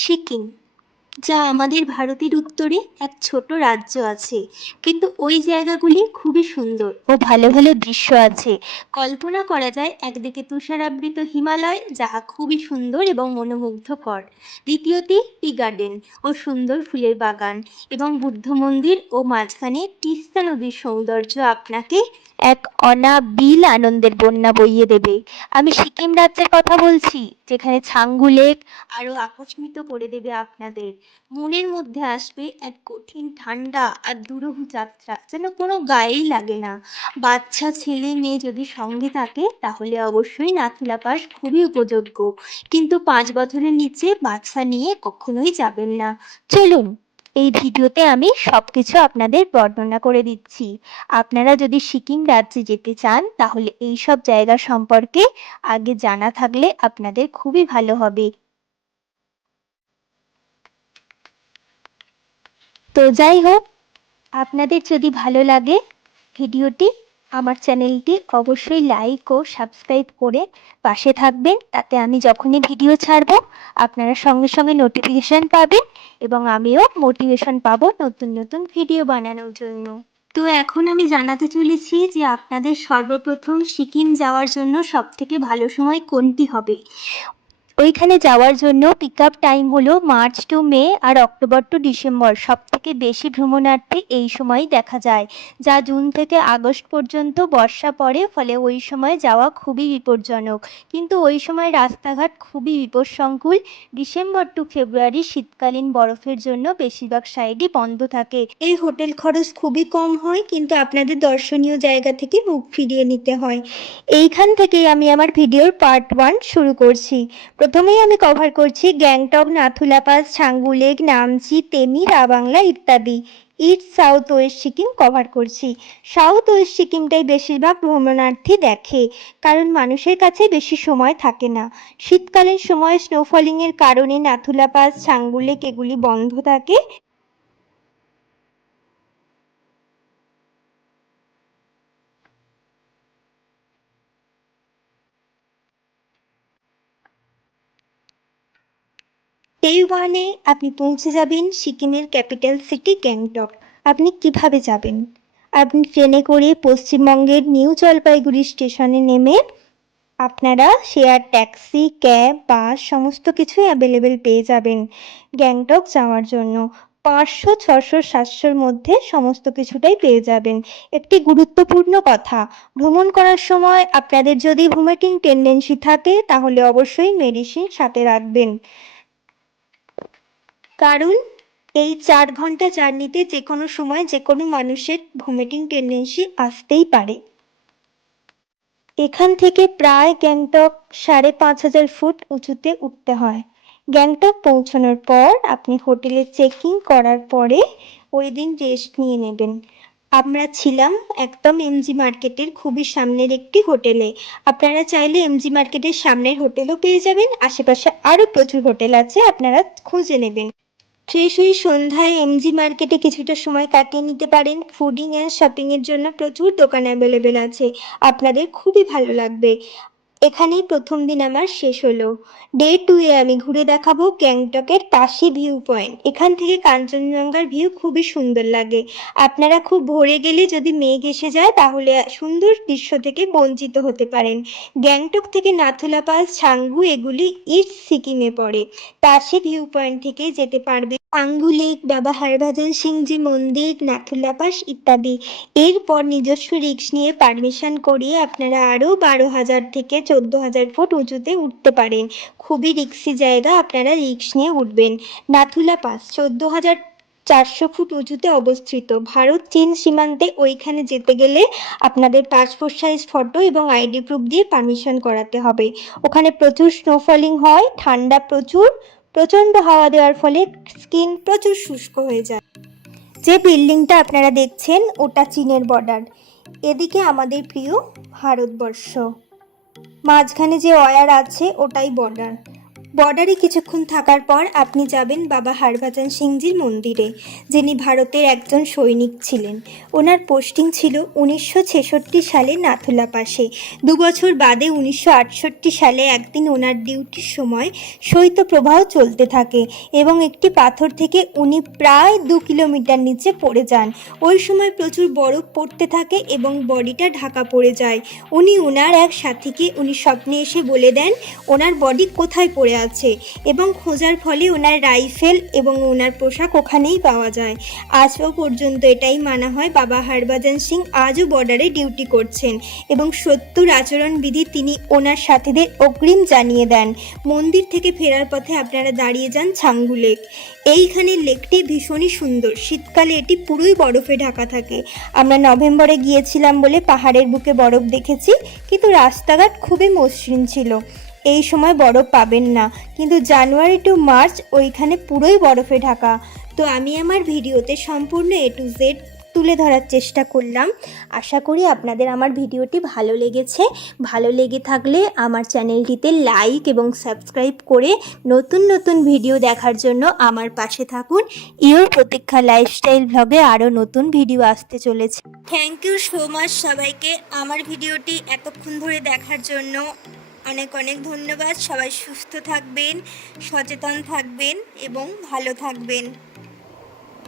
সিকিম, যা আমাদের ভারতের উত্তরে এক ছোট রাজ্য আছে, কিন্তু ওই জায়গাগুলি খুবই সুন্দর ও ভালো ভালো দৃশ্য আছে। কল্পনা করা যায় একদিকে তুষারাবৃত হিমালয়, যাহা খুবই সুন্দর এবং মনোমুগ্ধকর, দ্বিতীয়টি টি গার্ডেন ও সুন্দর ফুলের বাগান এবং বুদ্ধ মন্দির, ও মাঝখানে তিস্তা নদীর সৌন্দর্য আপনাকে এক অনাবিল আনন্দের বন্যা বইয়ে দেবে। আমি সিকিম রাজ্যের কথা বলছি, যেখানে ছাঙ্গু লেক আরো আকস্মিত করে দেবে আপনাদের। মনের মধ্যে আসবে এক কঠিন ঠান্ডা আর দুরূহ যাত্রা, যেন কোনো গায়েই লাগে না। বাচ্চা ছেলে মেয়ে যদি সঙ্গে থাকে তাহলে অবশ্যই নাথুলা পাস খুবই উপযোগ্য, কিন্তু 5 বছরের নিচে বাচ্চা নিয়ে কখনোই যাবেন না। চলুন, এই ভিডিওতে আমি সবকিছু আপনাদের বর্ণনা করে দিচ্ছি। আপনারা যদি সিকিম রাজ্যে যেতে চান তাহলে এই সব জায়গা সম্পর্কে আগে জানা থাকলে আপনাদের খুবই ভালো হবে। তো যাই হোক, আপনাদের যদি ভালো লাগে ভিডিওটি, আমার চ্যানেলটি অবশ্যই লাইক ও সাবস্ক্রাইব করে পাশে থাকবেন, তাতে আমি যখনই ভিডিও ছাড়বো আপনারা সঙ্গে সঙ্গে নোটিফিকেশন পাবেন এবং আমিও মোটিভেশন পাবো নতুন নতুন ভিডিও বানানোর জন্য। তো এখন আমি জানাতে চলেছি যে আপনাদের সর্বপ্রথম সিকিম যাওয়ার জন্য সবথেকে ভালো সময় কোনটি হবে। ওইখানে যাওয়ার জন্য পিক আপ টাইম হলো মার্চ টু মে আর অক্টোবর টু ডিসেম্বর। সব থেকে বেশি ভ্রমণার্থী এই সময় দেখা যায়, যা জুন থেকে আগস্ট পর্যন্ত বর্ষা পড়ে, ফলে ওই সময় যাওয়া খুবই বিপজ্জনক। কিন্তু ওই সময় রাস্তাঘাট খুবই বিপদসংকুল। ডিসেম্বর টু ফেব্রুয়ারি শীতকালীন বরফের জন্য বেশিরভাগ সাইডই বন্ধ থাকে। এই হোটেল খরচ খুবই কম হয়, কিন্তু আপনাদের দর্শনীয় জায়গা থেকে মুখ ফিরিয়ে নিতে হয়। এইখান থেকেই আমি আমার ভিডিওর পার্ট 1 শুরু করছি। প্রথমেই আমি কভার করছি গ্যাংটক, নাথুলা পাস, ছাঙ্গু লেক, নামচি, তেমি, রাবাংলা ইত্যাদি। East south West Sikkim cover করছি। সাউথ ওয়েস্ট সিকিমটাই বেশিরভাগ ভ্রমণার্থী দেখে, কারণ মানুষের কাছে বেশি সময় থাকে না। শীতকালীন সময় স্নোফলিংয়ের কারণে নাথুলা পাস, ছাঙ্গু লেক এগুলি বন্ধ থাকে। ডে 1-এ আপনি পৌঁছে যাবেন সিকিমের ক্যাপিটাল সিটি গ্যাংটক। আপনি কিভাবে যাবেন? আপনি ট্রেনে করে পশ্চিমবঙ্গের নিউ জলপাইগুড়ি স্টেশনে নেমে আপনারা শেয়ার ট্যাক্সি, ক্যাব, বাস সমস্ত কিছুই অ্যাভেলেবেল পেয়ে যাবেন গ্যাংটক যাওয়ার জন্য। 500, 600, 700-র মধ্যে সমস্ত কিছুটাই পেয়ে যাবেন। একটি গুরুত্বপূর্ণ কথা, ভ্রমণ করার সময় আপনাদের যদি ভমিটিং টেন্ডেন্সি থাকে তাহলে অবশ্যই মেডিসিন সাথে রাখবেন, কারণ এই 4 ঘন্টা জার্নিতে যে কোনো সময় যে কোনো মানুষের ভমিটিং টেন্ডেন্সি আসতেই পারে। এখান থেকে প্রায় গ্যাংটক 5,500 ফুট উঁচুতে উঠতে হয়। গ্যাংটক পৌঁছানোর পর আপনি হোটেলে চেকিং করার পরে ওই দিন রেস্ট নিয়ে নেবেন। আমরা ছিলাম একদম এমজি মার্কেটের খুবই সামনের একটি হোটেলে। আপনারা চাইলে এমজি মার্কেটের সামনের হোটেলও পেয়ে যাবেন, আশেপাশে আরও প্রচুর হোটেল আছে, আপনারা খুঁজে নেবেন। ফ্রেশ হয়ে সন্ধ্যায় এমজি মার্কেটে কিছুটা সময় কাটিয়ে নিতে পারেন। ফুডিং অ্যান্ড শপিংয়ের জন্য প্রচুর দোকান অ্যাভেলেবেল আছে, আপনাদের খুবই ভালো লাগবে। এখানেই প্রথম দিন আমার শেষ হলো। ডে 2-এ আমি ঘুরে দেখাবো গ্যাংটকের পাশে ভিউ পয়েন্ট। এখান থেকে কাঞ্চনজঙ্ঘার ভিউ খুবই সুন্দর লাগে। আপনারা খুব ভোরে গেলে যদি মেঘ এসে যায় তাহলে সুন্দর দৃশ্য থেকে বঞ্চিত হতে পারেন। গ্যাংটক থেকে নাথুলা পাস, ছাঙ্গু এগুলি ইস্ট সিকিমে পড়ে। পাশে ভিউ পয়েন্ট থেকে যেতে পারবে ছাঙ্গু লেক, বাবা হরভজন সিংজি মন্দির, নাথুলা পাস ইত্যাদি। এরপর নিজস্ব রিক্স নিয়ে পারমিশন করিয়ে আপনারা আরও 12,000 থেকে 14,000 ফুট উঁচুতে উঠতে পারেন। খুবই রিক্সি জায়গা, আপনারা রিক্স নিয়ে উঠবেন। নাথুলা পাস 14,400 ফুট উঁচুতে অবস্থিত ভারত চীন সীমান্তে। ওইখানে যেতে গেলে আপনাদের পাসপোর্ট সাইজ ফটো এবং আইডি প্রুফ দিয়ে পারমিশন করাতে হবে। ওখানে প্রচুর স্নোফলিং হয়, ঠান্ডা প্রচুর, প্রচণ্ড হাওয়া দেওয়ার ফলে স্কিন প্রচুর শুষ্ক হয়ে যায়। যে বিল্ডিংটা আপনারা দেখছেন ওটা চীনের বর্ডার, এদিকে আমাদের প্রিয় ভারতবর্ষ, মাঝখানে যে ওয়্যার আছে ওটাই বর্ডার। বর্ডারে কিছুক্ষণ থাকার পর আপনি যাবেন বাবা হরভজন সিংজির মন্দিরে, যিনি ভারতের একজন সৈনিক ছিলেন। ওনার পোস্টিং ছিল 1966 সালে নাথুলা পাসে। 2 বছর বাদে 1968 সালে একদিন ওনার ডিউটির সময় শৈত্যপ্রবাহ চলতে থাকে এবং একটি পাথর থেকে উনি প্রায় 2 কিলোমিটার নিচে পড়ে যান। ওই সময় প্রচুর বরফ পড়তে থাকে এবং বডিটা ঢাকা পড়ে যায়। উনি ওনার এক সাথীকে স্বপ্নে এসে বলে দেন ওনার বডি কোথায় পড়ে আছে, এবং খোঁজার ফলে ওনার রাইফেল এবং ওনার পোশাক ওখানেই পাওয়া যায়। আজও পর্যন্ত এটাই মানা হয় বাবা হরভজন সিং আজও বর্ডারে ডিউটি করছেন এবং 70 আচরণবিধি তিনি ওনার সাথীদের অগ্রিম জানিয়ে দেন। মন্দির থেকে ফেরার পথে আপনারা দাঁড়িয়ে যান ছাঙ্গু লেক। এইখানে লেকটি ভীষণই সুন্দর, শীতকালে এটি পুরোই বরফে ঢাকা থাকে। আমরা নভেম্বরে গিয়েছিলাম বলে পাহাড়ের বুকে বরফ দেখেছি, কিন্তু রাস্তাঘাট খুবই মসৃণ ছিল। এই সময় বরফ পাবেন না, কিন্তু জানুয়ারি টু মার্চ ওইখানে পুরোই বরফে ঢাকা। তো আমি আমার ভিডিওতে সম্পূর্ণ A to Z তুলে ধরার চেষ্টা করলাম। আশা করি আপনাদের আমার ভিডিওটি ভালো লেগেছে। ভালো লেগে থাকলে আমার চ্যানেলটিতে লাইক এবং সাবস্ক্রাইব করে নতুন নতুন ভিডিও দেখার জন্য আমার পাশে থাকুন। ইওর প্রতীক্ষা লাইফস্টাইল ব্লগে আরও নতুন ভিডিও আসতে চলেছে। থ্যাংক ইউ সো মাচ সবাইকে আমার ভিডিওটি এতক্ষণ ধরে দেখার জন্য। অনেক অনেক ধন্যবাদ। সবাই সুস্থ থাকবেন, সচেতন থাকবেন এবং ভালো থাকবেন।